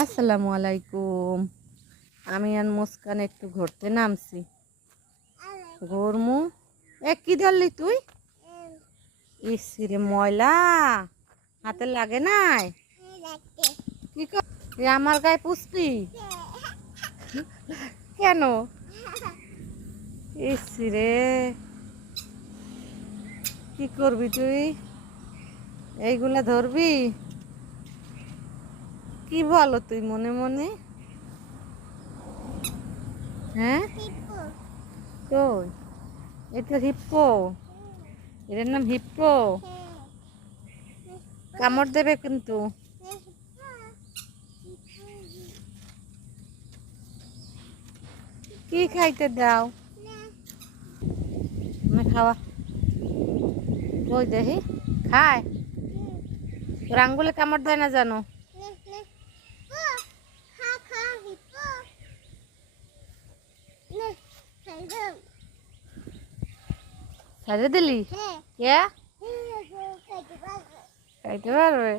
আসসালামু আলাইকুম। আমি আর মুস্কান একটু ঘুরতে নামছি। ঘুরমু। কি ধরলি তুই? ইসিরে ময়লা হাতে লাগে নাই? কি কর আমার গায়ে পুষবি কেন? ইসিরে কি করবি তুই? এইগুলা ধরবি? কি বলো তুই মনে মনে? হ্যাঁ, কই এটা হিপ্পো? এটার নাম হিপ্পো। কামড় দেবে কিন্তু। কি খাইতে দাও? খাওয়া ওই দেখি খায়। তোর আঙ্গুলে কামড় দেয় না জানো? ছাড়ে দিলি? কে খাইতে পারবে?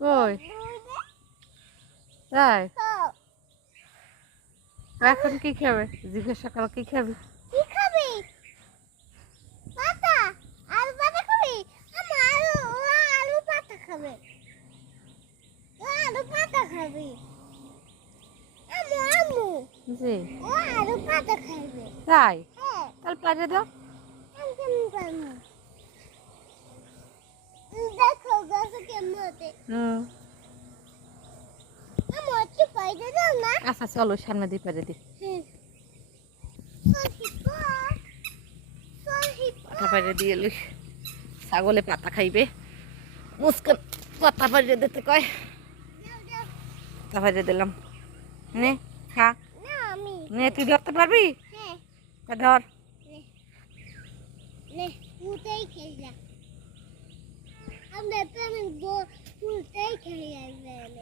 কই তাই? এখন কি খাবে? জিজ্ঞাসা করো কি খাবি? জি তাই? তাহলে পাঠিয়ে দাও। আচ্ছা চলো সামনে দিয়ে পেরে দি। পাতা পাড়িয়ে দিয়ে এলি ছাগলে পাতা খাইবে। মুস্কান পাতা পাড়িয়ে দিতে কয়, পাতা পাড়িয়ে দিলাম। নে খা। নে তুই ধরতে পারবি? ধর।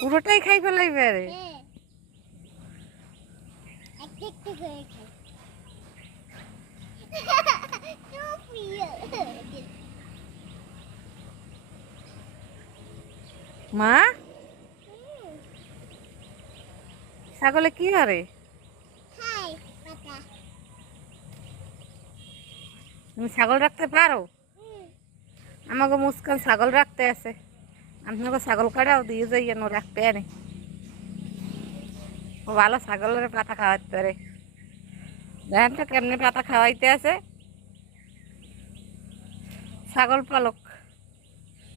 পুরোটাই খাই ফেলাইবে রে। মা ছাগলে কি করে? তুমি ছাগল রাখতে পারো? আমাকে মুস্কান ছাগল রাখতে আছে। আপনাকে ছাগল কাটাও দিয়ে যাই যেন রাখতে আনে। ও ভালো ছাগলের পাতা খাওয়াতে পারে। দেখেন তো কেমনি পাতা খাওয়াইতে আছে। ছাগল পালক।